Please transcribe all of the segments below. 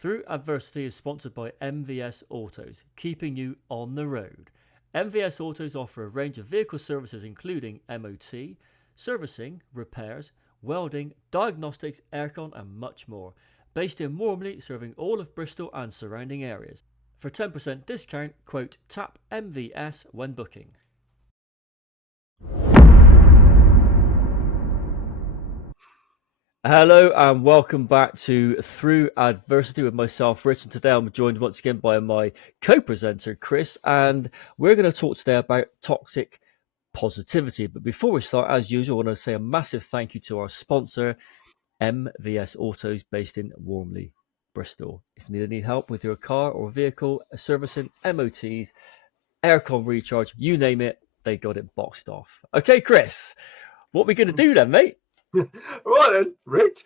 Through Adversity is sponsored by MVS Autos, keeping you on the road. MVS Autos offer a range of vehicle services including MOT, servicing, repairs, welding, diagnostics, aircon and much more. Based in Wormley, serving all of Bristol and surrounding areas. For 10% discount, quote TAP MVS when booking. Hello and welcome back to Through Adversity with myself, Rich, and today I'm joined once again by my co-presenter, Chris, and we're going to talk today about toxic positivity. But before we start, as usual, I want to say a massive thank you to our sponsor, MVS Autos, based in Wormley, Bristol. If you need any help with your car or vehicle, servicing, MOTs, aircon recharge, you name it, they got it boxed off. Okay, Chris, what are we going to do then, mate? Right then, Rich.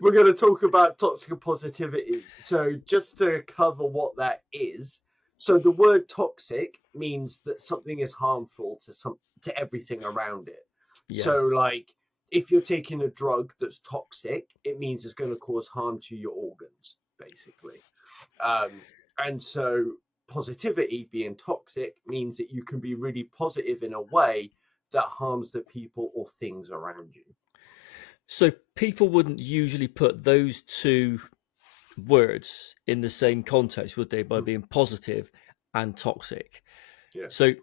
we're going to talk about toxic positivity. So just to cover what that is. So the word toxic means that something is harmful to everything around it. Yeah. So like if you're taking a drug that's toxic, it means it's going to cause harm to your organs, basically. And so positivity being toxic means that you can be really positive in a way that harms the people or things around you. So people wouldn't usually put those two words in the same context, would they, by being positive and toxic? Yeah. So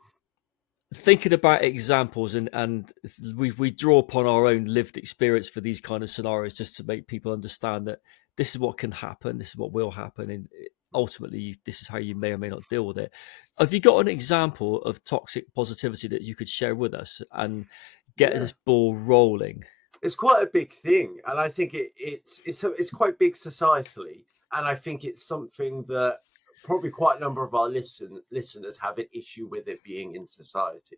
thinking about examples and we draw upon our own lived experience for these kind of scenarios just to make people understand that this is what can happen, this is what will happen, and ultimately this is how you may or may not deal with it. Have you got an example of toxic positivity that you could share with us and get this ball rolling? It's quite a big thing, and I think it's quite big societally, and I think it's something that probably quite a number of our listeners have an issue with it being in society,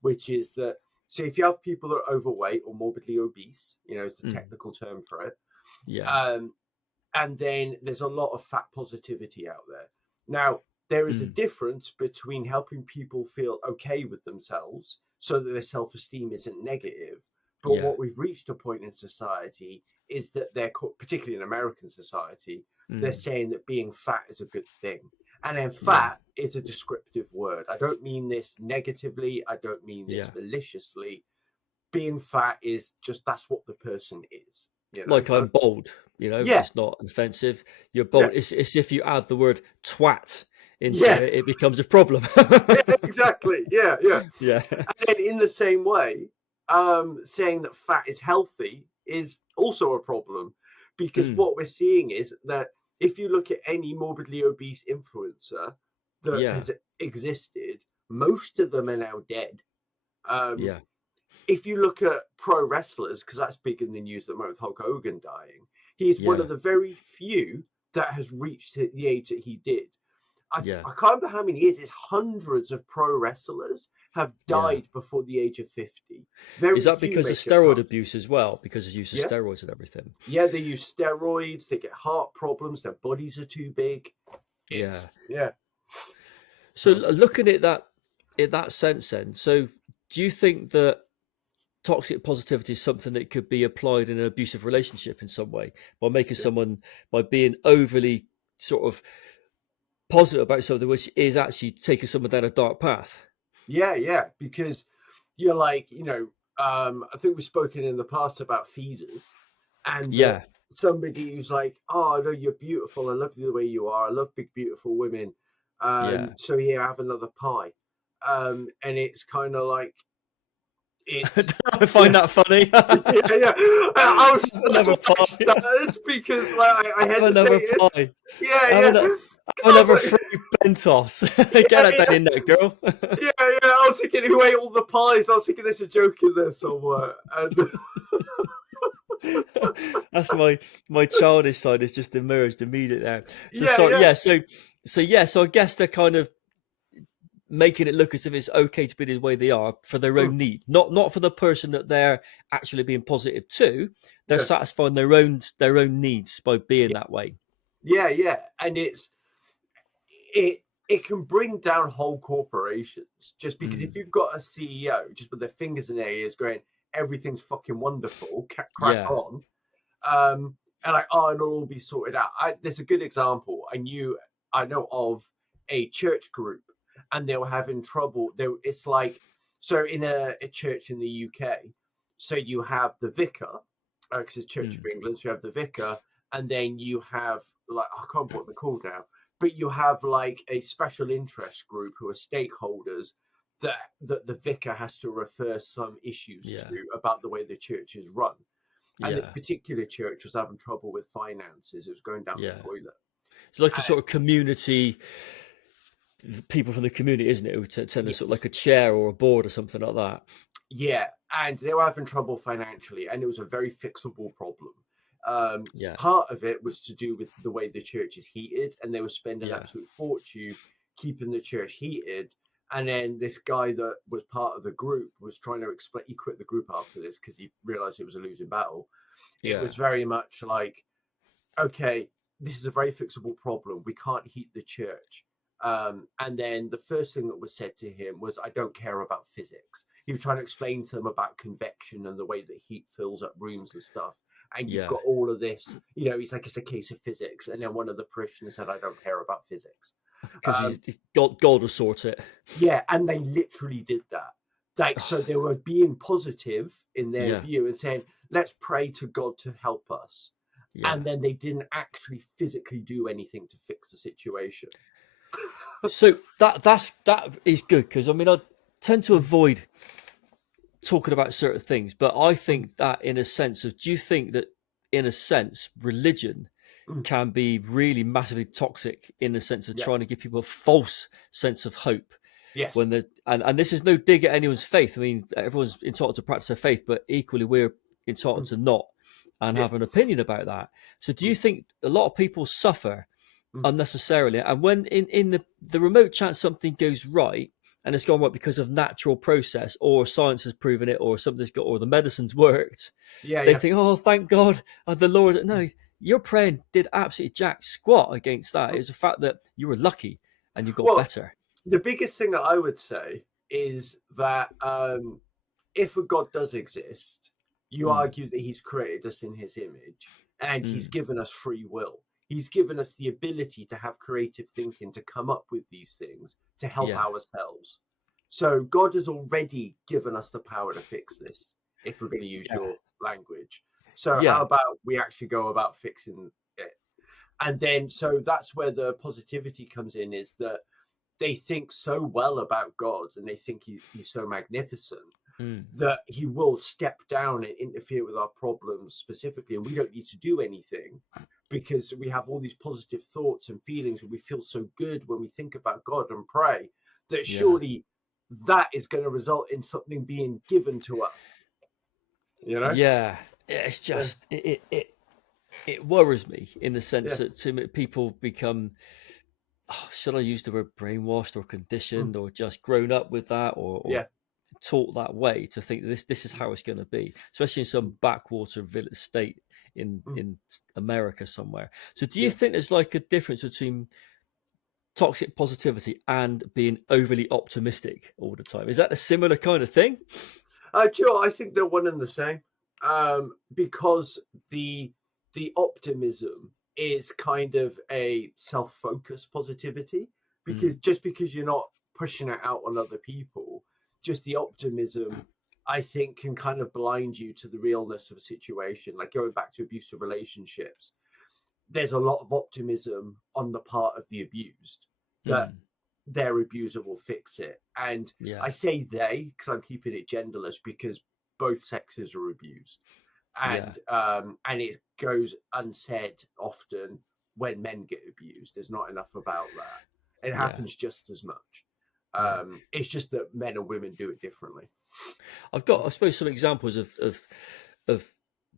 which is that, so if you have people that are overweight or morbidly obese, it's a technical term for it. Yeah. And then there's a lot of fat positivity out there. Now, there is a difference between helping people feel okay with themselves so that their self-esteem isn't negative. But what we've reached a point in society is that particularly in American society, they're saying that being fat is a good thing. And then fat is a descriptive word. I don't mean this negatively. I don't mean this maliciously. Being fat is just, that's what the person is. Like I'm bold, it's not offensive. You're bold. Yeah. It's if you add the word twat into it, it becomes a problem. Exactly. Yeah. Yeah. And then in the same way, saying that fat is healthy is also a problem, because what we're seeing is that if you look at any morbidly obese influencer that has existed, most of them are now dead. If you look at pro wrestlers, because that's big in the news at the moment with Hulk Hogan dying, he's one of the very few that has reached the age that he did. I can't remember how many years. It's hundreds of pro wrestlers have died before the age of 50. Is that because of steroid abuse as well? Because of use of steroids and everything? Yeah, they use steroids. They get heart problems. Their bodies are too big. Yeah. So looking at that in that sense, then, so do you think that toxic positivity is something that could be applied in an abusive relationship in some way by making someone, by being overly sort of positive about something which is actually taking someone down a dark path? Yeah, because you're like, I think we've spoken in the past about feeders, and somebody who's like, oh no, you're beautiful, I love you the way you are, I love big beautiful women, so here, have another pie, and it's kind of like, I find that funny. I started because like I hesitated. Another pie. Have another fruit Bentos. Get that down in there, girl. I was thinking, who ate all the pies? I was thinking there's a joke in there somewhere. And that's my childish side has just emerged immediately now. So I guess they're kind of making it look as if it's okay to be the way they are for their own need, not for the person that they're actually being positive to. They're satisfying their own needs by being that way. Yeah, and it can bring down whole corporations, just because if you've got a CEO just with their fingers in their ears going, everything's fucking wonderful, crack on, and like, oh, it'll all be sorted out. There's a good example. I know of a church group, and they were having trouble. It's like, so in a church in the UK, so you have the vicar, because it's Church of Mm. England, so you have the vicar, and then you have, like, I can't remember what they're called now, but you have like a special interest group who are stakeholders that the vicar has to refer some issues Yeah, to about the way the church is run. And this yeah, particular church was having trouble with finances. It was going down the yeah. toilet. It's like a And sort of community, people from the community, isn't it? Who tend to sort of yes, like a chair or a board or something like that. yeah, and they were having trouble financially, and it was a very fixable problem. Yeah, Part of it was to do with the way the church is heated, and they were spending an yeah, absolute fortune keeping the church heated. And then this guy that was part of the group was trying to explain. He quit the group after this because he realized it was a losing battle. It yeah, was very much like, okay, this is a very fixable problem. We can't heat the church. And then the first thing that was said to him was, I don't care about physics. He was trying to explain to them about convection and the way that heat fills up rooms and stuff. And you've yeah. got all of this, he's like, it's a case of physics. And then one of the parishioners said, I don't care about physics. Because Um, God will sort it. yeah, and they literally did that. Like, so they were being positive in their Yeah, view and saying, let's pray to God to help us. yeah. And then they didn't actually physically do anything to fix the situation. So that is good because I mean I tend to Mm, avoid talking about certain things, but I mm, think that in a sense of, do you think that in a sense religion mm. can be really massively toxic in the sense of Yeah. trying to give people a false sense of hope Yes. when the and this is no dig at anyone's faith. I mean, everyone's entitled to practice their faith, but equally we're entitled Mm, to not and yeah. have an opinion about that. So do you Mm, think a lot of people suffer mm. unnecessarily, and when in the remote chance something goes right and it's gone right because of natural process or science has proven it or something's got or the medicine's worked, Yeah. they Yeah. think, oh, thank God, the Lord. No, your praying did absolutely jack squat against that. It Mm. was the fact that you were lucky and you got Well, better. the biggest thing that I would say is that if a God does exist, you Mm, argue that he's created us in his image and he's mm, given us free will. He's given us the ability to have creative thinking to come up with these things to help yeah, ourselves. So God has already given us the power to fix this, if we're going to use yeah, your language. So how yeah, about we actually go about fixing it? And then so that's where the positivity comes in, is that they think so well about God and they think he's so magnificent mm, that he will step down and interfere with our problems specifically, and we don't need to do anything because we have all these positive thoughts and feelings and we feel so good when we think about God and pray that yeah, surely that is going to result in something being given to us, you know. yeah. It's Yeah, just it worries me in the sense yeah, that too many people become, should I use the word brainwashed or mm, conditioned or just grown up with that or yeah, taught that way to think that this is mm, how it's going to be, especially in some backwater village state mm, in America somewhere. So do you yeah. think there's like a difference between toxic positivity and being overly optimistic all the time? Is that a similar kind of thing? Do you know, I think they're one and the same, because the optimism is kind of a self-focused positivity, because Mm, just because you're not pushing it out on other people, just the optimism, I think, can kind of blind you to the realness of a situation. Like going back to abusive relationships, there's a lot of optimism on the part of the abused that mm, their abuser will fix it. And yeah, I say they because I'm keeping it genderless, because both sexes are abused, yeah, and it goes unsaid often when men get abused. There's not enough about that. It yeah, happens just as much. yeah. It's just that men and women do it differently. I've got, I suppose, some examples of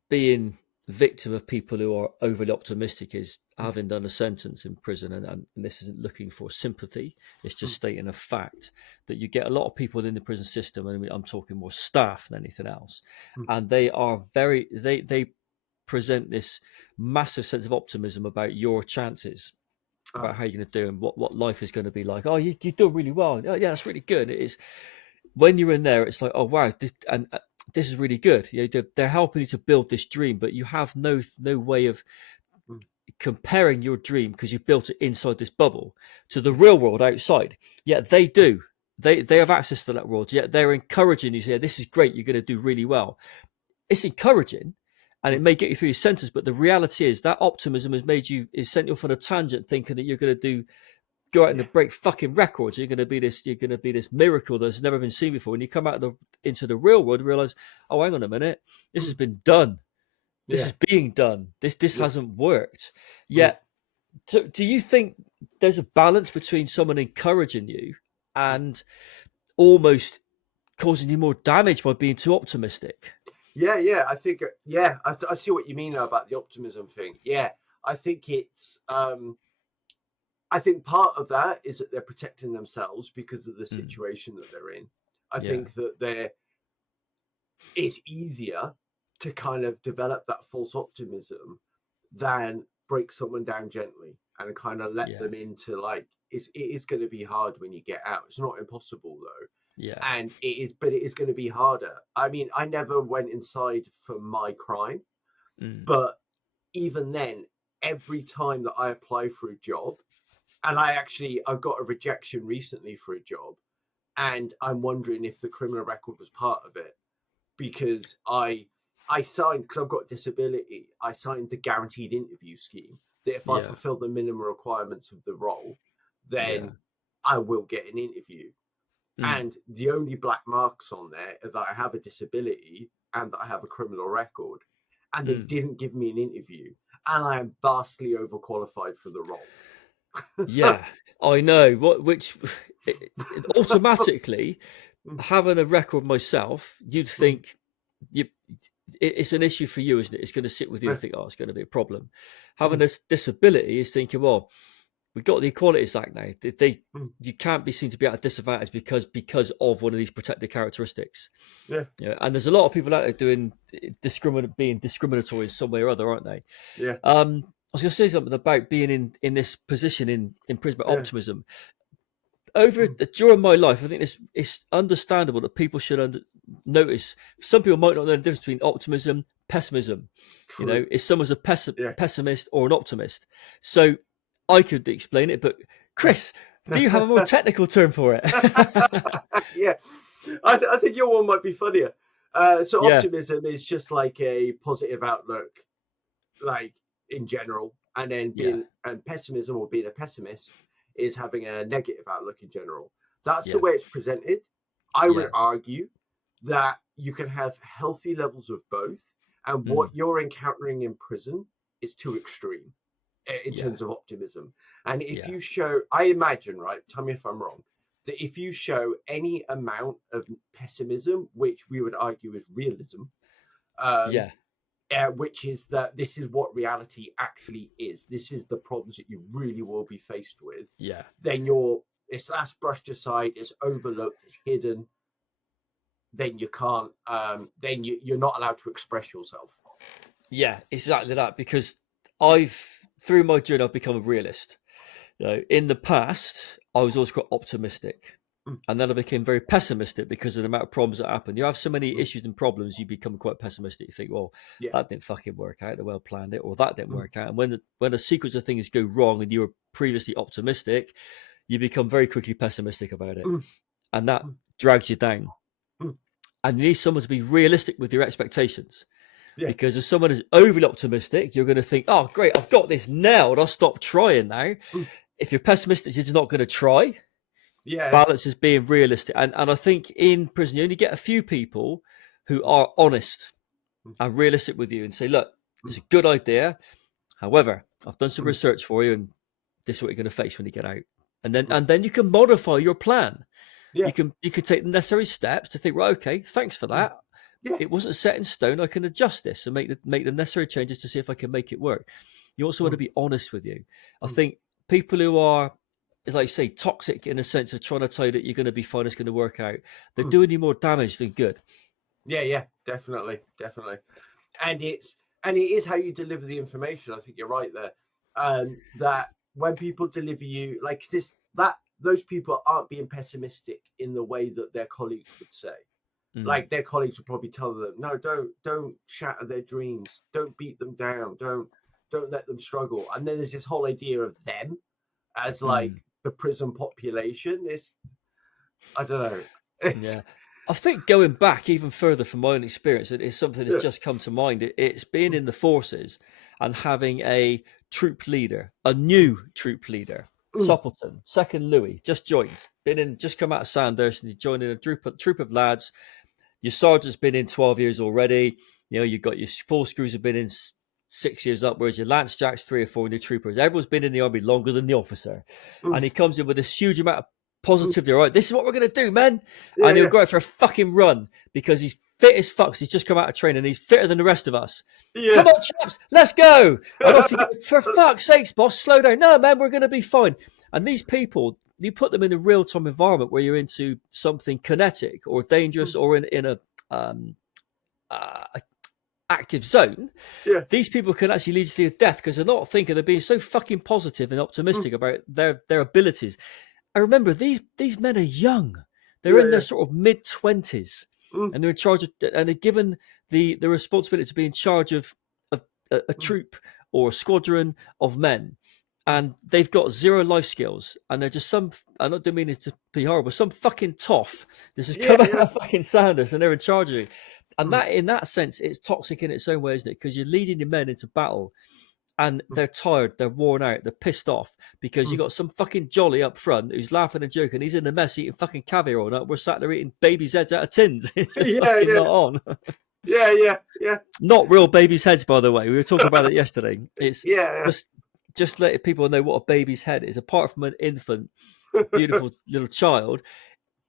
being victim of people who are overly optimistic is Mm, having done a sentence in prison, and this isn't looking for sympathy. It's just mm, stating a fact that you get a lot of people within the prison system, and I'm talking more staff than anything else, mm. and they are very they present this massive sense of optimism about your chances, Ah, about how you're going to do and what life is going to be like. Oh, you're doing really well. Oh, yeah, that's really good. It is when you're in there. It's like, oh wow, this, and this is really good. They're helping you to build this dream, but you have no way of mm, comparing your dream because you built it inside this bubble to the real world outside. Yet they do. They have access to that world. Yet they're encouraging you to say, this is great, you're going to do really well. It's encouraging and it mm, may get you through your sentence, but the reality is that optimism is sent you off on a tangent thinking that you're going to go out yeah, and break fucking records. You're going to be this miracle that's never been seen before. When you come out into the real world, realize, oh, hang on a minute, this has mm, been done. This yeah, is being done. This yeah. hasn't worked Mm, yet. So do you think there's a balance between someone encouraging you mm. and almost causing you more damage by being too optimistic? Yeah, yeah. I think, yeah, I see what you mean now about the optimism thing. Yeah, I think it's, I think part of that is that they're protecting themselves because of the Mm, situation that they're in. I yeah, think that it's easier to kind of develop that false optimism than break someone down gently and kind of let yeah, them into like it is going to be hard when you get out. It's not impossible though, yeah, and it is, but it is going to be harder. I mean, I never went inside for my crime, mm, but even then, every time that I apply for a job, and I've got a rejection recently for a job, and I'm wondering if the criminal record was part of it because I signed, because I've got disability, I signed the guaranteed interview scheme that if I yeah, fulfill the minimum requirements of the role, yeah, then I will get an interview. mm, And the only black marks on there are that I have a disability and that I have a criminal record. And they mm. didn't give me an interview. And I am vastly overqualified for the role. Yeah, I know. Which automatically having a record myself, you'd think you it's an issue for you, isn't it? It's going to sit with you and think, oh, it's going to be a problem. Having this disability is thinking, well, we've got the Equalities Act now. You can't be seen to be at a disadvantage because of one of these protected characteristics. Yeah, Yeah, and there's a lot of people out there being discriminatory in some way or other, aren't they? yeah, I was going to say something about being in this position in prison by yeah, optimism. During my life, I think it's understandable that people should notice. Some people might not know the difference between optimism, pessimism. true. If someone's a Yeah. pessimist or an optimist. So I could explain it, but Chris, do you have a more technical term for it? Yeah, I think your one might be funnier. So Yeah, optimism is just like a positive outlook, like in general, and then yeah, being and pessimism or being a pessimist is having a negative outlook in general. That's the yeah, way it's presented. I would yeah, argue that you can have healthy levels of both, and what mm, you're encountering in prison is too extreme in yeah, terms of optimism. And if yeah, you show, I imagine, right, tell me if I'm wrong, that if you show any amount of pessimism, which we would argue is realism, um, yeah, which is that this is what reality actually is, this is the problems that you really will be faced with, yeah. then that's brushed aside, it's overlooked, it's hidden, then you can't, then you're not allowed to express yourself. Yeah, exactly that. Because I've through my journey, I've become a realist. In the past, I was always quite optimistic, Mm, and then I became very pessimistic because of the amount of problems that happen. You have so many mm, issues and problems, you become quite pessimistic. You think, well, yeah. that didn't fucking work out the way I planned it, or that didn't Mm, work out. And when a sequence of things go wrong, and you were previously optimistic, you become very quickly pessimistic about it, mm, and that mm, drags you down. mm, And you need someone to be realistic with your expectations. yeah. Because if someone is overly optimistic, you're going to think, oh, great, I've got this nailed. I'll stop trying now. Mm, If you're pessimistic, you're just not going to try. yeah. Balance is being realistic. And I think in prison, you only get a few people who are honest Mm, and realistic with you and say, look, it's mm, a good idea. However, I've done some mm, research for you and this is what you're going to face when you get out. And then mm. and then you can modify your plan. Yeah. You can take the necessary steps to think, right, okay, thanks for Mm, that. yeah. It wasn't set in stone. I can adjust this and make the necessary changes to see if I can make it work. You also want to Mm, be honest with you. I mm, think people who are, as I say, toxic in a sense of trying to tell you that you're going to be fine, it's going to work out, they're mm. doing you more damage than good. Yeah, yeah, definitely, definitely. And it is how you deliver the information. I think you're right there. That when people deliver you like this, that those people aren't being pessimistic in the way that their colleagues would say. Like their colleagues would probably tell them, no, don't shatter their dreams, don't beat them down, don't let them struggle. And then there's this whole idea of them as like the prison population. It's, I don't know. It's, Yeah. I think going back even further from my own experience, it is something that's yeah. just come to mind. It's being in the forces and having a troop leader, a new troop leader, Suppleton, second Louis, just joined, been in, just come out of Sandhurst, and he joined in a troop of lads. Your sergeant's been in 12 years already. You know, you've got your full screws have been in 6 years up, whereas your Lance Jacks 3 or 4 and your troopers. Everyone's been in the army longer than the officer. And he comes in with this huge amount of positivity. All right, this is what we're going to do, man. Yeah, And he'll yeah, go out for a fucking run because he's fit as fuck. He's just come out of training. He's fitter than the rest of us. yeah. Come on, chaps, let's go. And off you go. For fuck's sakes, boss, slow down. No, man, we're going to be fine. And these people, you put them in a real-time environment where you're into something kinetic or dangerous or in a active zone, Yeah. these people can actually lead you to your death because they're not thinking, they're being so fucking positive and optimistic about their abilities. I remember these men are young. They're in their sort of mid-20s and they're in charge of, and they're given the responsibility to be in charge of a troop or a squadron of men. And they've got zero life skills, and they're just some. I don't mean it to be horrible. Some fucking toff. This has come out of fucking Sanders, and they're in charge of you. And that, in that sense, it's toxic in its own way, isn't it? Because you're leading your men into battle, and they're tired, they're worn out, they're pissed off because you got some fucking jolly up front who's laughing and joking. He's in the mess eating fucking caviar all night. We're sat there eating babies' heads out of tins. It's just fucking not on. Yeah. Not real babies' heads, by the way. We were talking about it yesterday. It's Yeah. just letting people know what a baby's head is. Apart from an infant, beautiful little child,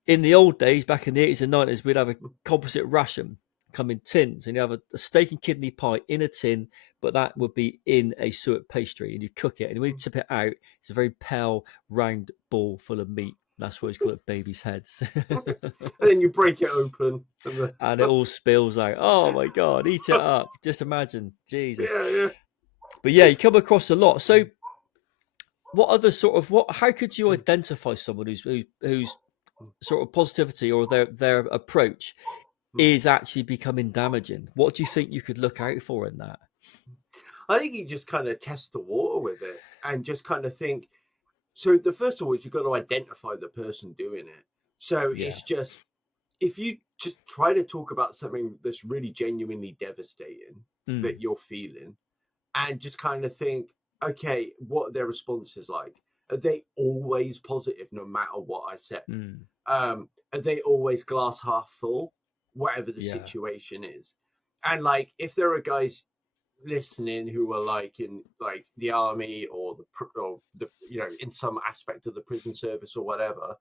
in the old days, back in the 80s and 90s, we'd have a composite ration come in tins, and you have a steak and kidney pie in a tin, but that would be in a suet pastry, and you cook it, and when you tip it out, it's a very pale, round ball full of meat. That's why it's called baby's heads. And then you break it open, And it all spills out. Oh my God, eat it up. Just imagine. Jesus. yeah. But yeah, you come across a lot. So what other sort of how could you identify someone who's sort of positivity or their approach is actually becoming damaging? What do you think you could look out for in that? I think you just kind of test the water with it and just kind of think. So the first of all is you've got to identify the person doing it. So Yeah. it's just, if you just try to talk about something that's really genuinely devastating that you're feeling, and just kind of think, okay, what are their responses like? Are they always positive no matter what I said? Are they always glass half full, whatever the situation is? And like, if there are guys listening who are like in like the army or the in some aspect of the prison service or whatever,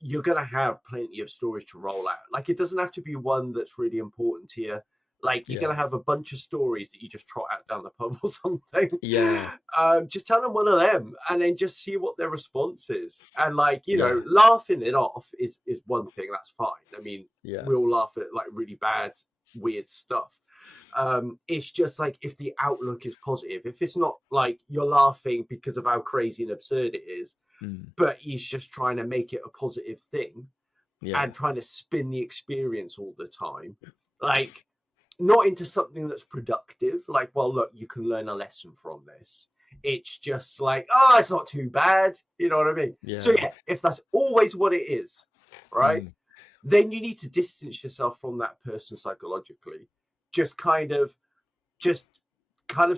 you're gonna have plenty of stories to roll out. Like, it doesn't have to be one that's really important to you. Like, you're gonna have a bunch of stories that you just trot out down the pub or something. Just tell them one of them and then just see what their response is. And like, laughing it off is one thing, that's fine. I mean, we all laugh at like really bad, weird stuff. It's just like, if the outlook is positive, if it's not like you're laughing because of how crazy and absurd it is, but he's just trying to make it a positive thing and trying to spin the experience all the time, like, not into something that's productive, like, well, look, you can learn a lesson from this. It's just like, oh, it's not too bad, you know what I mean? So yeah, if that's always what it is, right, then you need to distance yourself from that person psychologically. Just kind of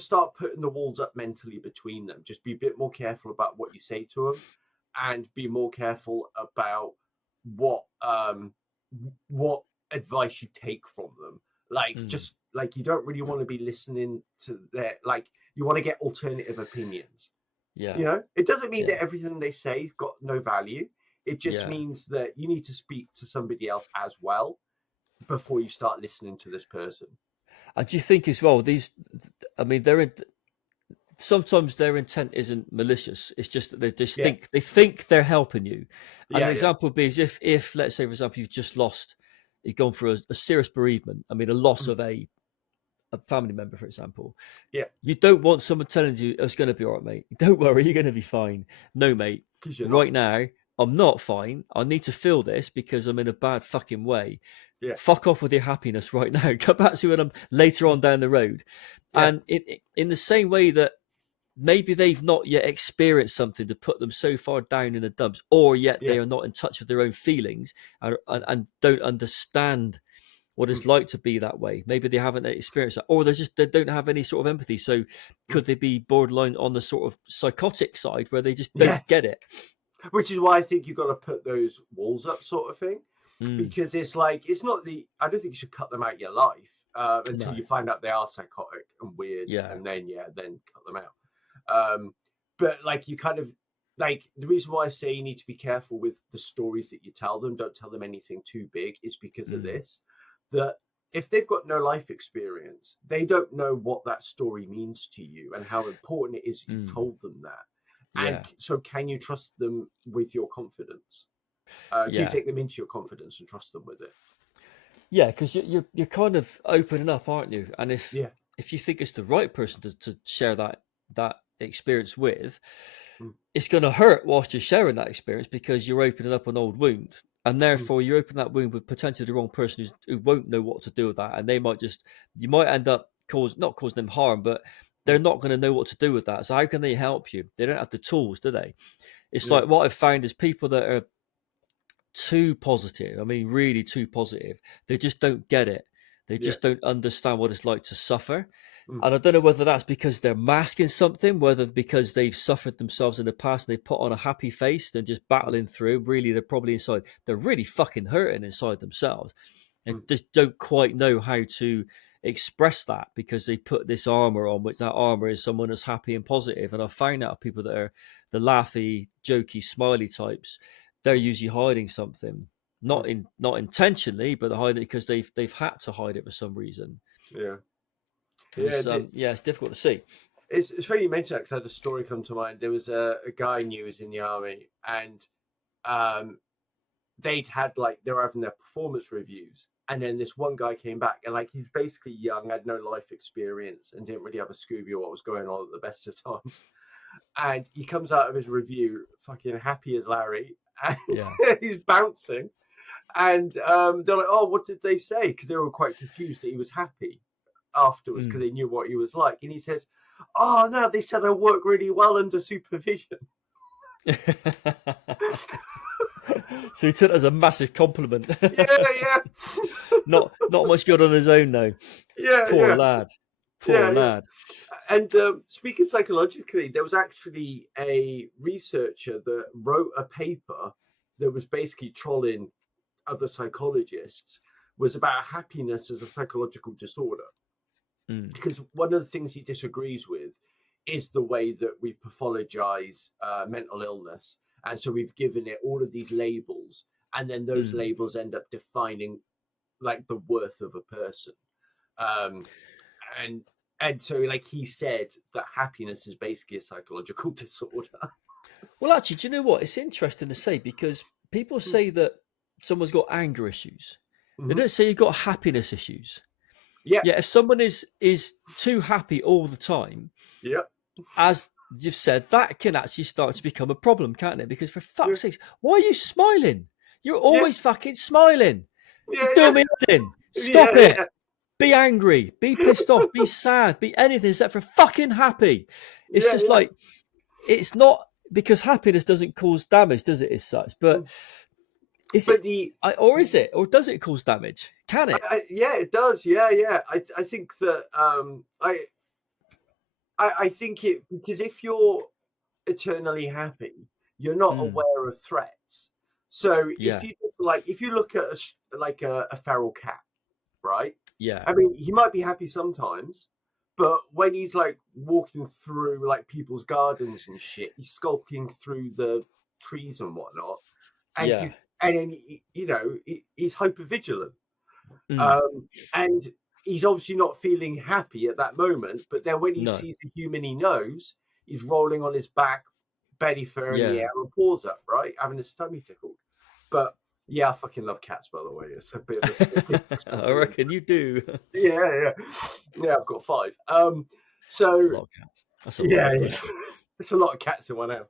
start putting the walls up mentally between them. Just be a bit more careful about what you say to them, and be more careful about what advice you take from them. Like, just like, you don't really want to be listening to their, like, you want to get alternative opinions. It doesn't mean that everything they say got no value. It just means that you need to speak to somebody else as well before you start listening to this person. And do you think as well, sometimes their intent isn't malicious. It's just that they just think they're helping you. And an example would be is if let's say, for example, you've gone through a serious bereavement. I mean, a loss of a family member, for example. You don't want someone telling you, oh, it's going to be all right, mate. Don't worry, you're going to be fine. No, mate. Right now, I'm not fine. I need to feel this because I'm in a bad fucking way. Yeah. Fuck off with your happiness right now. Come back to it later on down the road. Yeah. And in the same way that maybe they've not yet experienced something to put them so far down in the dumps, or yet Yeah. they are not in touch with their own feelings and don't understand what Mm. it's like to be that way. Maybe they haven't experienced that, or they don't have any sort of empathy. So could they be borderline on the sort of psychotic side where they just Yeah. don't get it? Which is why I think you've got to put those walls up, sort of thing, Mm, because it's like it's not the. I don't think you should cut them out of your life until no. you find out they are psychotic and weird, Yeah. and then then cut them out. But like you kind of like the reason why I say you need to be careful with the stories that you tell them. Don't tell them anything too big. Is because of this. That if they've got no life experience, they don't know what that story means to you and how important it is you've told them that. And Yeah. so, can you trust them with your confidence? Can you Yeah. take them into your confidence and trust them with it? Yeah, because you're kind of opening up, aren't you? And Yeah. if you think it's the right person to share that experience with, Mm. it's going to hurt whilst you're sharing that experience because you're opening up an old wound, and Mm. therefore you open that wound with potentially the wrong person who won't know what to do with that, and you might end up not causing them harm, but they're Mm. not going to know what to do with that. So how can they help you? They don't have the tools, do they? It's Yeah. like what I've found is people that are too positive. I mean, really too positive. They just don't get it. They Yeah. just don't understand what it's like to suffer. Mm. And I don't know whether that's because they're masking something, whether because they've suffered themselves in the past and they put on a happy face and just battling through. Really, they're probably inside, they're really fucking hurting inside themselves and Mm. just don't quite know how to express that because they put this armor on, which that armor is someone that's happy and positive. And I find out people that are the laughy, jokey, smiley types, they're usually hiding something, Mm. not intentionally, but they're hiding it because they've had to hide it for some reason. Yeah. And Yeah. it's difficult to see. It's funny you mention that because I had a story come to mind. There was a guy I knew who was in the army, and um, they'd had like they were having their performance reviews, and then this one guy came back, and like he's basically young, had no life experience, and didn't really have a Scooby or what was going on at the best of times. And he comes out of his review fucking happy as Larry, and Yeah. he's bouncing. And they're like, "Oh, what did they say?" Because they were quite confused that he was happy afterwards because they knew what he was like. And he says, "Oh no, they said I work really well under supervision." So he took it as a massive compliment. Yeah. not much good on his own though. Yeah, Poor lad. Poor yeah. lad. And speaking psychologically, there was actually a researcher that wrote a paper that was basically trolling other psychologists, was about happiness as a psychological disorder. Because one of the things he disagrees with is the way that we pathologize mental illness. And so we've given it all of these labels, and then those labels end up defining like the worth of a person. And so like he said that happiness is basically a psychological disorder. Well, actually, do you know what? It's interesting to say because people say that someone's got anger issues. They don't say you've got happiness issues. Yeah. Yeah, if someone is too happy all the time, Yeah. as you've said, that can actually start to become a problem, can't it? Because for fuck's sake, why are you smiling? You're always fucking smiling. You're doing me in. Stop it. Be angry. Be pissed off. Be sad. Be anything except for fucking happy. It's just like, it's not because happiness doesn't cause damage, does it, as such? But is it, or is it? Or does it cause damage? Can it? Yeah, it does. Yeah. I think that I think it because if you're eternally happy, you're not aware of threats. So Yeah. if you look at a feral cat, right? Yeah. I mean, he might be happy sometimes, but when he's like walking through like people's gardens and shit, he's skulking through the trees and whatnot, and Yeah. and then he's hyper vigilant. And he's obviously not feeling happy at that moment. But then when he No. sees a human he knows, he's rolling on his back, belly fur in the air, and paws up, right, having his tummy tickled. But yeah, I fucking love cats, by the way. It's a bit of a I reckon you do. Yeah. I've got 5. So A lot of cats. That's a lot. It's a lot of cats in one house.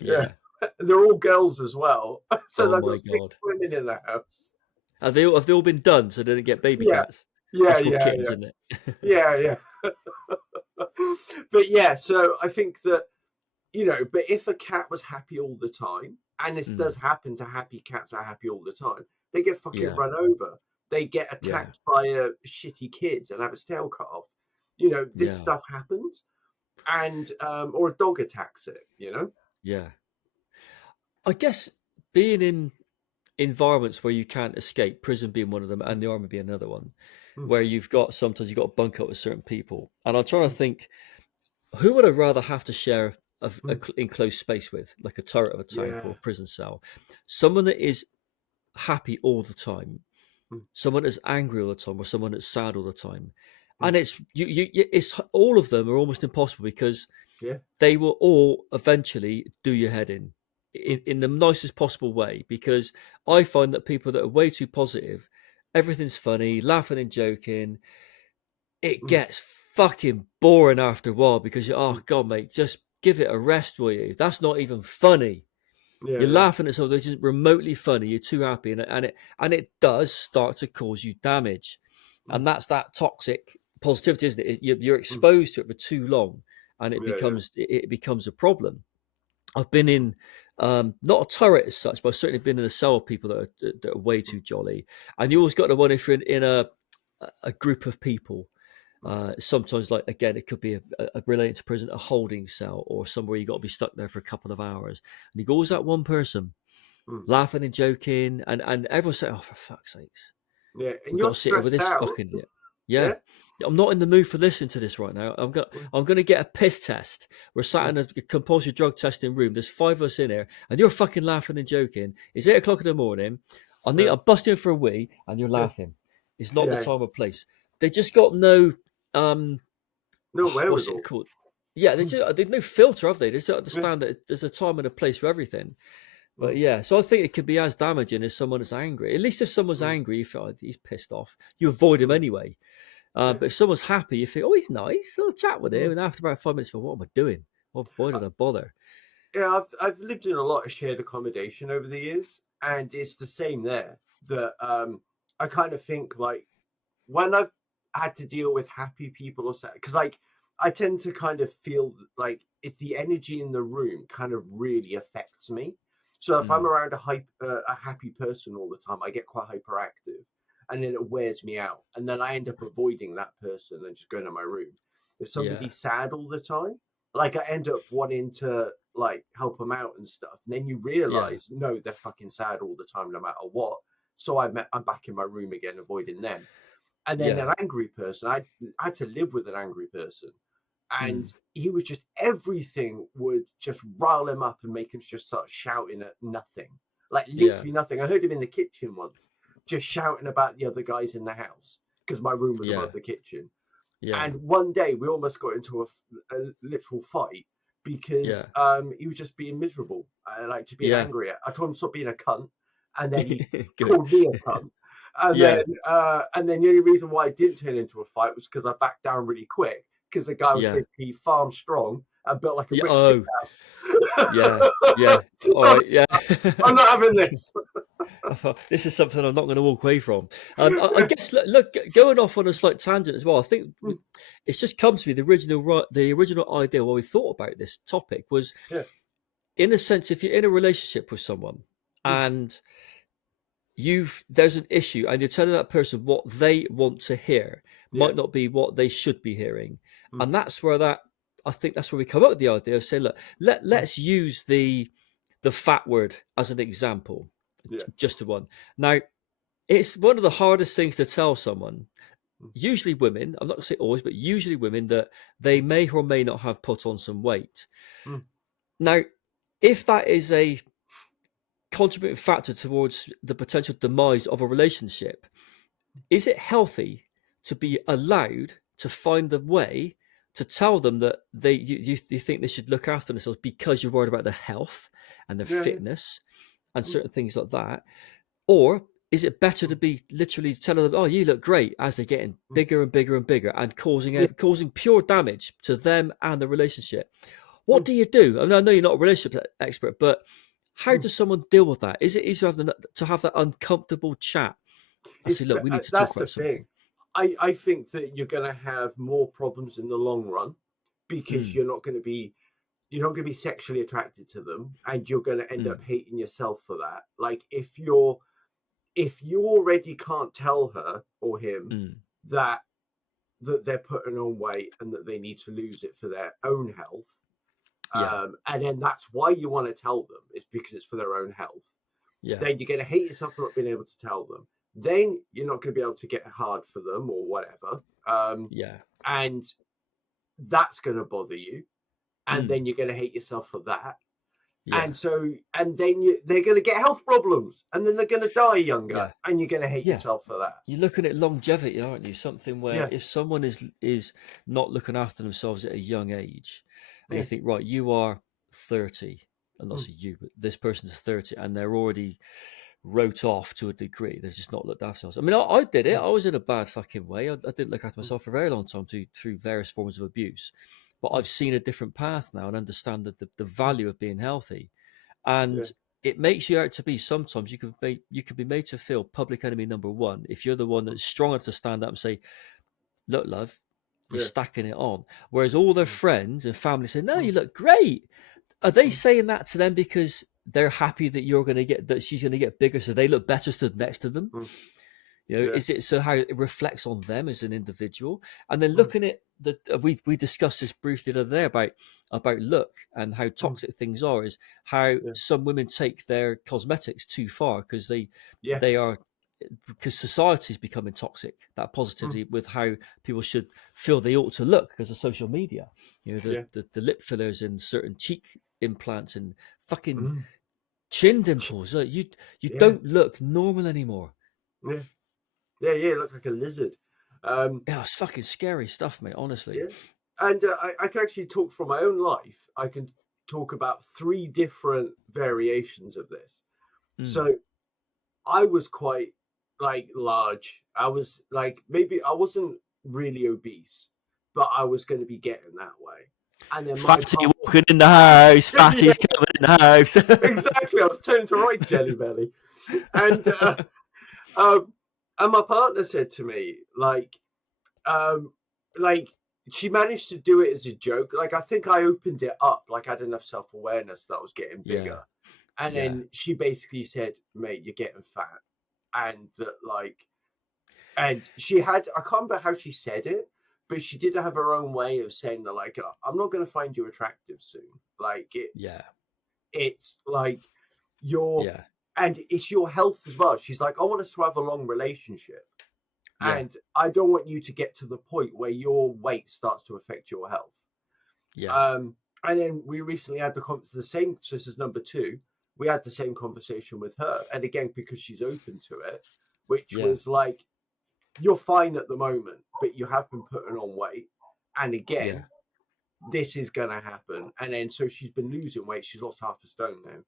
Yeah. They're all girls as well. So Oh they've my got six God. women in the house. Have they all been done so they didn't get baby Yeah, cats? yeah, That's called yeah, kittens, yeah, isn't it? yeah, yeah. But yeah, so I think that, but if a cat was happy all the time, and this Mm, does happen to happy cats are happy all the time, they get fucking yeah, run over. They get yeah, attacked by a shitty kid and have its tail cut off. This yeah, stuff happens, and or a dog attacks it. yeah. I guess being in environments where you can't escape, prison being one of them, and the army being another one, Mm, where sometimes you've got to bunk up with certain people. And I'm trying to mm, think, who would I rather have to share mm. enclosed space with, like a turret of a tank or Yeah. a prison cell? Someone that is happy all the time, Mm, someone that's angry all the time, or someone that's sad all the time. mm. And it's all of them are almost impossible because Yeah. they will all eventually do your head in, Mm, in the nicest possible way. Because I find that people that are way too positive, everything's funny, laughing and joking, it mm, gets fucking boring after a while because oh mm. god, mate, just give it a rest, will you? That's not even funny. Yeah, You're yeah. laughing at something that's just remotely funny. You're too happy, and it does start to cause you damage, Mm, and that's that toxic positivity, isn't it? You're mm. exposed to it for too long, and it Yeah, yeah. becomes a problem. I've been Mm, in not a turret as such, but I've certainly been in a cell of people that are way mm, too jolly. And you always got the one if you're in a group of people. mm, Sometimes, like again, it could be a related to prison, a holding cell, or somewhere you got to be stuck there for a couple of hours. And you go, always that one person mm. laughing and joking, and everyone's saying, "Oh, for fuck's sakes, Yeah, and we've got you're to sit here with stressed this out. fucking idiot." Yeah, Yeah. I'm not in the mood for listening to this right now. Mm, I'm gonna get a piss test. We're sat mm, in a compulsory drug testing room. There's five of us in here, and you're fucking laughing and joking. It's 8 o'clock in the morning. yeah, I'm busting for a wee, and you're yeah, laughing. It's not the yeah. time or place. They just got no No what's it wherewithal. called? Yeah, Mm, there's no filter, have they? They just yeah, understand that there's a time and a place for everything. mm, But yeah, so I think it could be as damaging as someone that's angry. At least if someone's mm, angry, you feel like he's pissed off, you avoid him mm, anyway. yeah, But if someone's happy, you think, oh, he's nice. I'll chat with him. mm. And after about 5 minutes, what am I doing? Well, why Uh, did I bother? yeah, I've lived in a lot of shared accommodation over the years, and it's the same there. That I kind of think like when I've had to deal with happy people or sad, because like I tend to kind of feel like it's the energy in the room kind of really affects me. So if I'm Mm, around a happy person all the time, I get quite hyperactive, and then it wears me out, and then I end up avoiding that person and just going to my room. If yeah, somebody's sad all the time, like I end up wanting to like help them out and stuff, and then you yeah, realize no, they're fucking sad all the time, no matter what. So I'm back in my room again, avoiding them. And then yeah, an angry person, I had to live with an angry person. And mm, he was just, everything would just rile him up and make him just start shouting at nothing. Like yeah, literally nothing. I heard him in the kitchen once, just shouting about the other guys in the house because my room was yeah, above the kitchen. yeah, And one day we almost got into a literal fight because yeah, he was just being miserable, like just being yeah. angry. I told him to stop being a cunt, and then he Good. called me a cunt. Yeah, And then the only reason why it didn't turn into a fight was because I backed down really quick because the guy was yeah, basically farm strong and built like a yeah. brick shit Oh, house. yeah, yeah. All So right, yeah. I'm not having this. I thought this is something I'm not going to walk away from. I guess look, going off on a slight tangent as well. I think it's just come to me the original idea when we thought about this topic was, Yeah. in a sense, if you're in a relationship with someone Mm, and there's an issue and you're telling that person what they want to hear yeah. might not be what they should be hearing, Mm, and that's where that I think that's where we come up with the idea of saying, look, mm, let's use the fat word as an example, yeah. just to one. Now, it's one of the hardest things to tell someone, Mm, usually women, I'm not going to say always, but usually women, that they mm, may or may not have put on some weight. mm, Now, if that is a contributing factor towards the potential demise of a relationship, is it healthy to be allowed to find the way to tell them that you think they should look after themselves because you're worried about their health and their yeah. Yeah. fitness and Mm, certain things like that? Or is it better to mm, be literally telling them, "Oh, you look great," as they're getting mm, bigger and bigger and bigger and yeah. causing pure damage to them and the relationship? What Mm, do you do? I mean, I know you're not a relationship expert, but How does someone deal with that? Is it easier to have that uncomfortable chat? I say, look, we need to talk That's the about something. thing. I think that you're going to have more problems in the long run because Mm, you're not going to be sexually attracted to them, and you're going to end mm, up hating yourself for that. Like if you already can't tell her or him mm. that they're putting on weight and that they need to lose it for their own health, Yeah, and then that's why you want to tell them, it's because it's for their own health, yeah, then you're going to hate yourself for not being able to tell them. Then you're not going to be able to get hard for them or whatever, yeah, and that's going to bother you, and mm, then you're going to hate yourself for that. yeah, And they're going to get health problems, and then they're going to die younger, yeah, and you're going to hate yeah. yourself for that. You're looking at longevity, aren't you? Something where Yeah, if someone is not looking after themselves at a young age, and you yeah, think, right, you are 30, and not mm, say you, but this person's 30, and they're already wrote off to a degree. They've just not looked after themselves. I mean, I did it. mm, I was in a bad fucking way. I didn't look after myself for a very long time through various forms of abuse. But mm, I've seen a different path now and understand that the mm, value of being healthy. And yeah, it makes you out to be sometimes you can be made to feel public enemy number one if you're the one mm, that's strong enough to stand up and say, look, love, you're yeah, stacking it on. Whereas all their mm, friends and family say, no, mm, you look great. Are they mm, saying that to them because they're happy that she's going to get bigger, so they look better stood next to them? mm, You know, yeah, is it so how it reflects on them as an individual? And then mm, looking at we discussed this briefly the other day about look and how mm, toxic things are. Is how yeah, some women take their cosmetics too far because yeah, they are because society is becoming toxic. That mm, positivity with how people should feel they ought to look because of social media. You know, yeah, the lip fillers and certain cheek implants and fucking mm, chin dimples. You yeah, don't look normal anymore. yeah, yeah, yeah. Look like a lizard. Um, Yeah, it's fucking scary stuff, mate. Honestly. yeah, and I can actually talk from my own life. I can talk about three different variations of this. Mm, So I was quite like large. I was like maybe I wasn't really obese, but I was going to be getting that way. And then my Fatty partner, walking in the house. yeah, Fatty's coming in the house. exactly. I was turning to right jelly belly, and um, and my partner said to me um, like she managed to do it as a joke. Like I think I opened it up, like I had enough self awareness that I was getting Yeah, bigger, and yeah, then she basically said, "Mate, you're getting fat," and that like and she had I can't remember how she said it, but she did have her own way of saying that like I'm not going to find you attractive soon. Like yeah, it's like your yeah, and it's your health as well. She's like, I want us to have a long relationship, yeah, and I don't want you to get to the point where your weight starts to affect your health. yeah, Um, and then we recently had the same. So this is number two. We had the same conversation with her, and again because she's open to it, which yeah, was like, you're fine at the moment, but you have been putting on weight, and yeah, again, this is gonna happen. And then so she's been losing weight. She's lost half a stone now.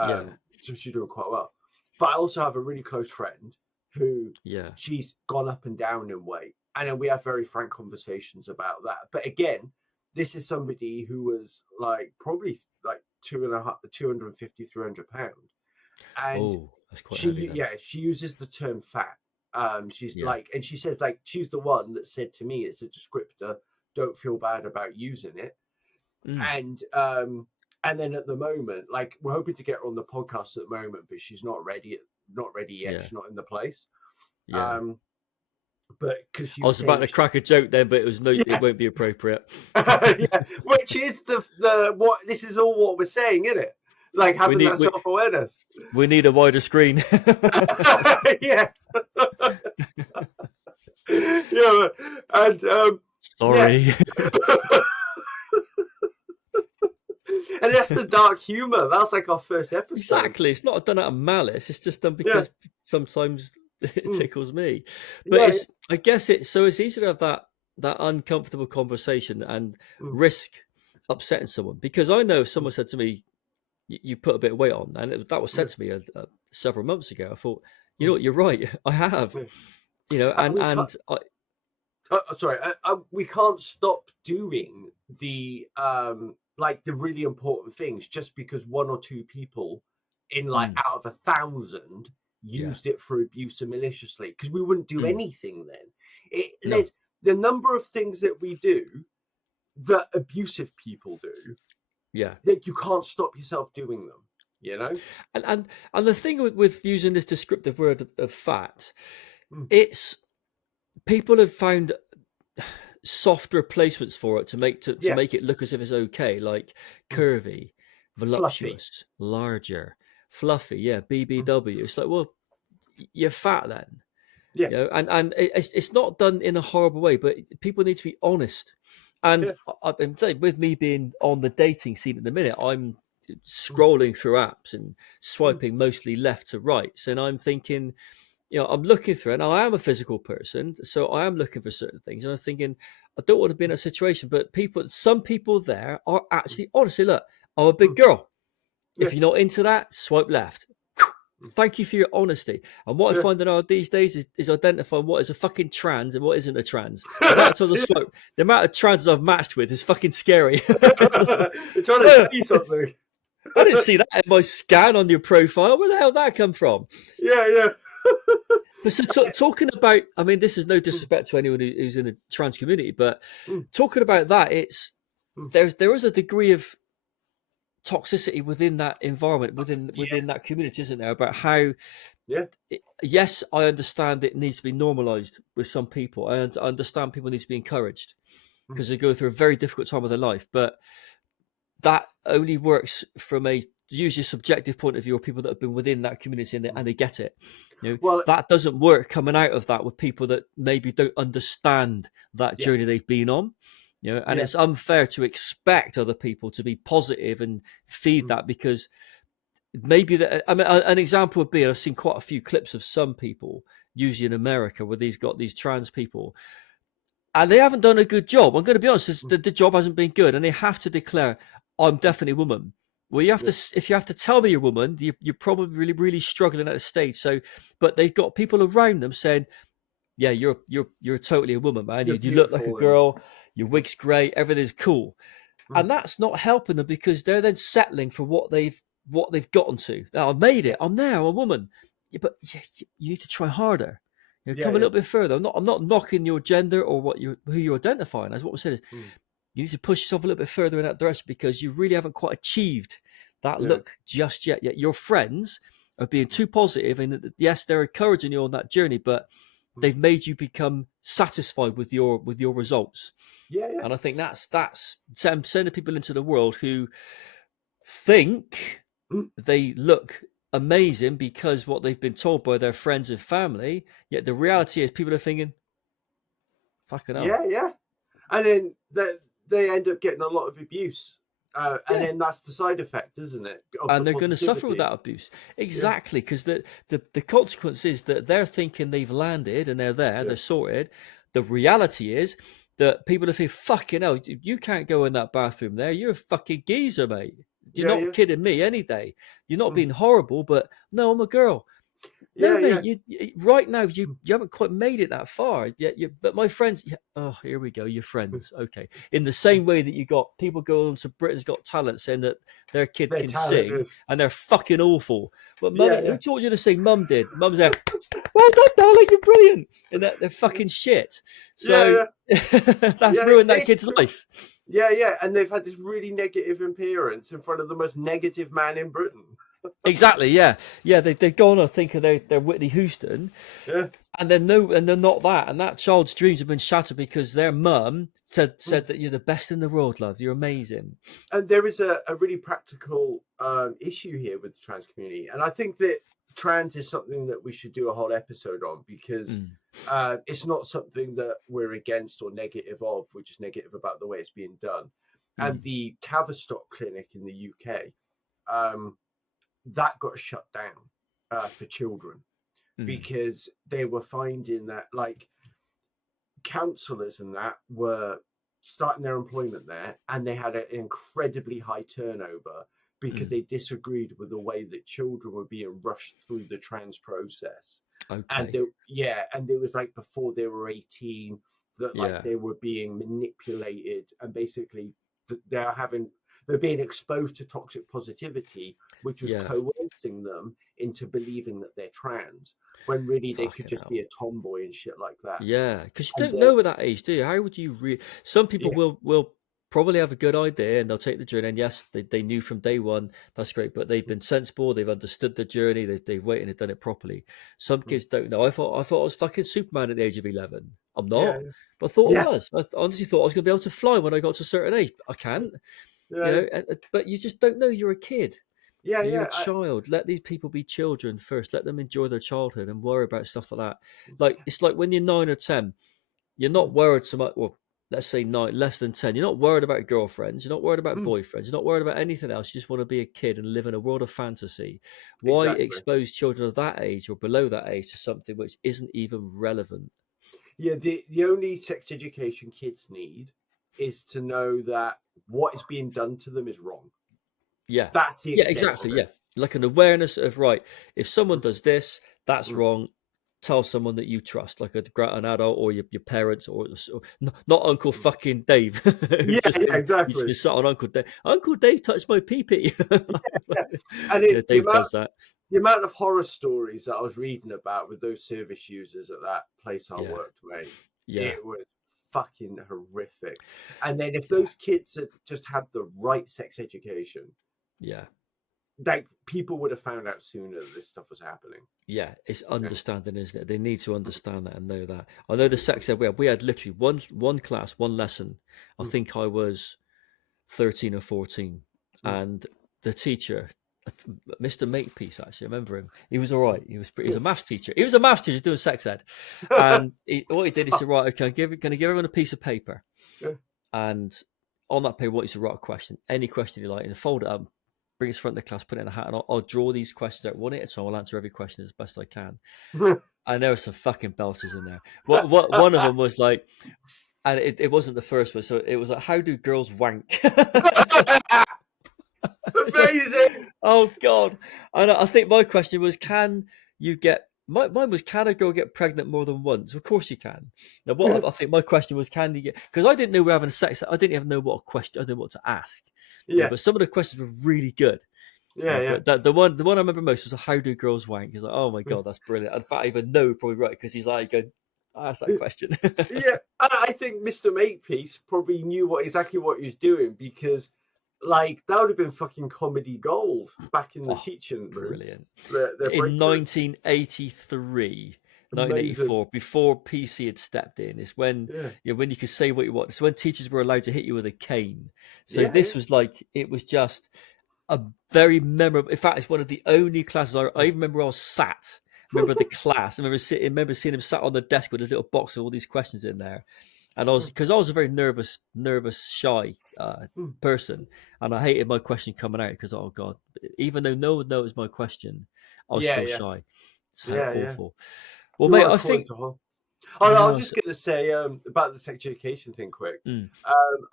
yeah, So she's doing quite well. But I also have a really close friend who yeah, she's gone up and down in weight. And then we have very frank conversations about that. But again, this is somebody who was like probably like 250, 300 pounds. And oh, that's quite heavy then. she uses the term fat. She's Yeah, like, and she says like, she's the one that said to me, it's a descriptor. Don't feel bad about using it. mm, And then at the moment, like we're hoping to get her on the podcast at the moment, but she's not ready yet. yeah, She's not in the place. yeah. Um, but because she I was was about saying, to crack a joke then, but it yeah, won't be appropriate. yeah, which is the what this is all what we're saying, isn't it? Like we having need that we, self awareness. we need a wider screen. Yeah, yeah, and yeah. Sorry. And that's the dark humor. That's like our first episode. Exactly. It's not done out of malice. It's just done Yeah, because sometimes it mm, tickles me. But yeah, I guess it's easy to have that uncomfortable conversation and mm, risk upsetting someone. Because I know if mm, someone said to me, you put a bit of weight on, and that was yeah, said to me several months ago. I thought, you know mm, what, you're right. I have, yeah. you know, And we can't. and I, Sorry, we can't stop doing the like the really important things just because one or two people in like Mm. out of 1,000 Yeah. used it for abuse and maliciously, because we wouldn't do Mm. anything then. No. There's the number of things that we do that abusive people do Yeah. that you can't stop yourself doing them, you know? And the thing with using this descriptive word of fat, Mm. it's people have found soft replacements for it to Yeah. make it look as if it's okay, like Mm. curvy, Fluffy. voluptuous, larger, fluffy. Yeah, Mm. BBW. It's like, well, you're fat then, Yeah. you know, and it's not done in a horrible way, but people need to be honest. And Yeah. I've been saying, with me being on the dating scene at the minute, I'm Mm. scrolling through apps and Mm. swiping mostly left to right, and I'm thinking, you know, I'm looking through it. Now, I am a physical person, so I am looking for certain things. And I'm thinking, I don't want to be in a situation, but some people there are actually, honestly, look, I'm a big Mm. girl. Yeah. If you're not into that, swipe left. Mm. Thank you for your honesty. And what I Yeah. find out these days is identifying what is a fucking trans and what isn't a trans. The amount of times I swipe, the amount of trans I've matched with is fucking scary. They're trying to tell you something. I didn't see that in my scan on your profile. Where the hell did that come from? Yeah, yeah. But so talking about, I mean, this is no Mm. disrespect to anyone who's in the trans community, but Mm. talking about that, Mm. there is a degree of toxicity within that environment, Yeah, within that community, isn't there? About how, yeah. yes, I understand it needs to be normalized with some people, and I understand people need to be encouraged Mm. because they go through a very difficult time of their life, but that only works from a usually subjective point of view, or people that have been within that community and they get it. You know, Well, that doesn't work coming out of that with people that maybe don't understand that yes. journey they've been on. You know, and Yeah. it's unfair to expect other people to be positive and feed Mm. that, because maybe that, I mean, an example would be, and I've seen quite a few clips of some people, usually in America, where these trans people, and they haven't done a good job. I'm going to be honest, Mm. the job hasn't been good, and they have to declare, "I'm definitely a woman." Well, you have Yeah. to, if you have to tell me you're a woman, you're probably really, really struggling at a stage. So, but they've got people around them saying, "Yeah, you're totally a woman, man. You're You look like a beautiful and girl. Your mm. wig's great. Everything's cool." Mm. And that's not helping them, because they're then settling for what they've gotten to. Now, I made Yeah. it. I'm there. I'm a woman. Yeah, but you need to try harder. You know, Yeah, come a yeah. little bit further. I'm not knocking your gender or who you're identifying as. What we said is, Mm. you need to push yourself a little bit further in that direction, because you really haven't quite achieved that Yeah. look just yet. Yet your friends are being Mm. too positive, and yes, they're encouraging you on that journey, but Mm. they've made you become satisfied with your results. Yeah, yeah. And I think that's sending people into the world who think Mm. they look amazing because what they've been told by their friends and family. Yet the reality is, people are thinking, "Fucking hell." Yeah, yeah. And then they end up getting a lot of abuse. And Yeah. then that's the side effect, isn't it, of the And they're going to suffer with positivity? that abuse. Yeah, Exactly, because the consequence is that they're thinking they've landed and they're there, yeah, they're sorted. The reality is that people are thinking, "Fucking hell, you can't go in that bathroom there. You're a fucking geezer, mate. You're yeah, not yeah. kidding me any day. You're not Mm. being horrible, but no, I'm a girl." No, Yeah, yeah. mate. Right now Mm. you haven't quite made it that far yet. But my friends, yeah, oh, here we go. Your Mm. friends, okay. In the same way that you got people going on to Britain's Got Talent saying that their kid They're can sing talented. and they're fucking awful. But Yeah, mummy, yeah. who taught you to sing? Mum did. Mum's there. Well done, darling. You're brilliant. And they're fucking shit. Yeah, So yeah. that's Yeah, ruined that it's kid's true. life. Yeah, yeah. And they've had this really negative appearance in front of the most negative man in Britain. Exactly. Yeah. Yeah. They've gone on thinking they're Whitney Houston. Yeah. And they're no, and they're not that. And that child's dreams have been shattered because their mum Mm. said that you're the best in the world, love. You're amazing. And there is a really practical issue here with the trans community. And I think that trans is something that we should do a whole episode on, because Mm, it's not something that we're against or negative of. We're just negative about the way it's being done. And mm, the Tavistock clinic in the UK, um, that got shut down for children, mm, because they were finding that, like, counsellors and that were starting their employment there, and they had an incredibly high turnover because mm. they disagreed with the way that children were being rushed through the trans process. And Okay. there, yeah, and there was like before they were 18, that like Yeah. they were being manipulated, and basically they're having they're being exposed to toxic positivity, which was Yeah. coercing them into believing that they're trans, when really they could Fucking just be hell. a tomboy and shit like that. Yeah, because you And don't then, know at that age, do you? How would you Some people yeah, will probably have a good idea and they'll take the journey. And yes, they knew from day one, that's great, but they've been sensible, they've understood the journey, they've waited and done it properly. Some kids don't know. I thought I was fucking Superman at the age of 11. I'm yeah, not, but I thought I yeah, was. I honestly thought I was going to be able to fly when I got to a certain age. I can't, yeah, but you just don't know. You're a kid. yeah, You're yeah. a child. Let these people be children first. Let them enjoy their childhood and worry about stuff like that. Like it's like when you're 9 or 10, you're not worried so much. Well, let's say nine, less than 10. You're not worried about girlfriends. You're not worried about boyfriends. You're not worried about anything else. You just want to be a kid and live in a world of fantasy. Why Exactly. expose children of that age or below that age to something which isn't even relevant? Yeah, the only sex education kids need is to know that what is being done to them is wrong. Yeah. That's the Yeah, extent of exactly. it. Yeah. Like an awareness of, right, if someone Mm, does this, that's mm. wrong. Tell someone that you trust, like an adult or your parents, or not Uncle fucking Dave, Yeah, yeah, who's exactly. been sat on Uncle Dave. Uncle Dave touched my pee pee. Yeah. And Yeah, Dave does that. the amount of horror stories that I was reading about with those service users at that place I Yeah. worked, mate, Yeah. it was fucking horrific. And then if Yeah. those kids had just had the right sex education, Yeah. like people would have found out sooner that this stuff was happening. Yeah. It's Yeah. understanding, isn't it? They need to understand that and know that. I know the sex ed we had literally one class, one lesson. I Mm, think I was 13 or 14, mm, and the teacher, Mr. Makepeace, actually, I remember him. He was all right. He was a maths teacher. He was a maths teacher doing sex ed, mm. and what he did, he said, right, okay, gonna give everyone a piece of paper, Yeah. and on that paper, I want you to write a question, any question you like, and fold it up, bring it to the front of the class, put it in a hat, and I'll draw these questions out one at a time. I'll answer every question as best I can. And there were some fucking belters in there. What one of them was like, and it wasn't the first one, so it was like, how do girls wank? It's like, Amazing. oh God. And I think my question was, can you get, mine was, can a girl get pregnant more than once? Of course you can. Now, what I think my question was, can you get, because I didn't know we were having sex. I didn't even know what a question, I didn't know what to ask. Yeah, But some of the questions were really good. yeah, yeah. But the one I remember most was, how do girls wank? He's like, oh my God, that's brilliant. In fact, I even know probably right, because he's like, ask that question. Yeah, I think Mr. Makepeace probably knew exactly what he was doing, because, like, that would have been fucking comedy gold back in the Oh, teaching room, brilliant. their In break room. 1983, Amazing. 1984, before PC had stepped in, is when, Yeah, when you could say what you want. It's when teachers were allowed to hit you with a cane. So yeah, this was like, it was just a very memorable. In fact, it's one of the only classes I even remember I was sat. Remember the class. Remember seeing him sat on the desk with his little box with all these questions in there, and because I was a very nervous, shy person, and I hated my question coming out because, oh God, even though no one knows my question, I was yeah, still yeah, shy. It's how yeah, yeah. awful. Well, You mate, want I to call think it a whole. Oh, I no, I was know. just going to say about the sex education thing quick. Mm,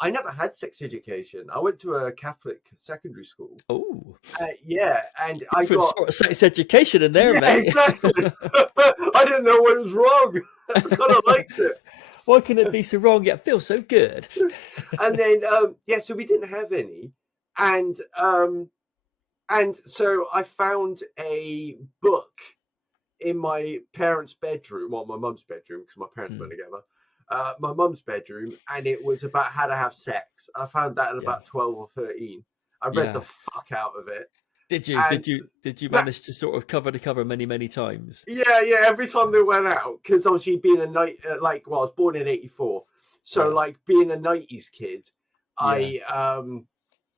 I never had sex education. I went to a Catholic secondary school. oh, Yeah, and I different got. sort of sex education in there, Yeah, mate. exactly. I didn't know what was wrong. I kind of liked it. Why can it be so wrong yet feel so good? And then yeah, so we didn't have any, and so I found a book in my parents' bedroom, or my mum's bedroom, because my parents were Mm, together. My mum's bedroom, and it was about how to have sex. I found that at yeah, about 12 or 13. I read the yeah. fuck out of it, Did you? and Did you that manage to sort of cover the cover many times? yeah, yeah. Every time they went out, because obviously being a night, well, I was born in '84, so Yeah, like being a '90s kid, yeah, I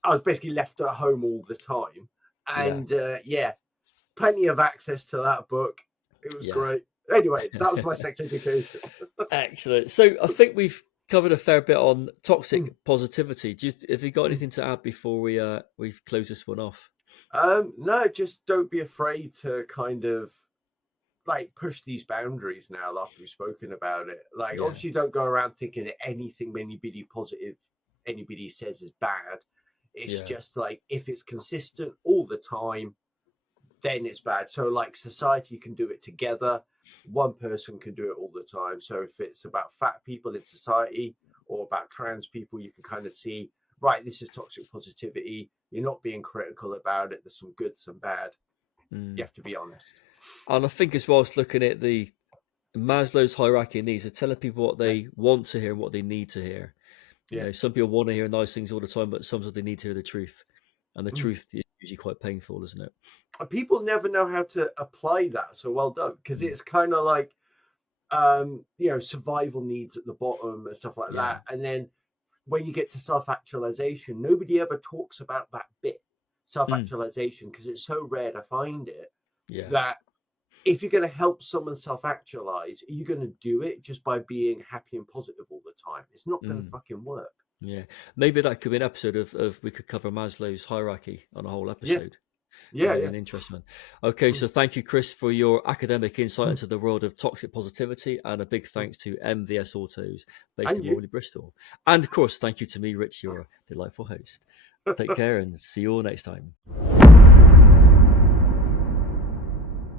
I was basically left at home all the time, yeah, and yeah, plenty of access to that book. It was yeah. great. Anyway, that was my sex education. Excellent. So I think we've covered a fair bit on toxic positivity. Have you got anything to add before we close this one off? No, just don't be afraid to kind of like push these boundaries now after we've spoken about it. Like, Yeah, obviously, don't go around thinking that anything anybody positive anybody says is bad. It's yeah, just like if it's consistent all the time, then it's bad. So, like, society can do it together. One person can do it all the time. So, if it's about fat people in society or about trans people, you can kind of see right, this is toxic positivity. You're not being critical about it. There's some good, some bad. You have to be honest. And I think as well as looking at the Maslow's hierarchy of needs, are telling people what Yeah. they want to hear and what they need to hear. Yeah. Some people want to hear nice things all the time, but sometimes they need to hear the truth, and the truth is usually quite painful, isn't it? People never know how to apply that. So well done, because it's kind of like, survival needs at the bottom and stuff like Yeah. that. And then when you get to self-actualization, nobody ever talks about that bit, self-actualization, because it's so rare to find it. Yeah. That if you're going to help someone self-actualize, you're going to do it just by being happy and positive all the time. It's not going to fucking work. Yeah. Maybe that could be an episode of we could cover Maslow's hierarchy on a whole episode. Yeah. An interesting one. Okay, so thank you, Chris, for your academic insight into the world of toxic positivity, and a big thanks to MVS Autos, based in Warley, Bristol. And of course, thank you to me, Rich, your delightful host. Take care and see you all next time.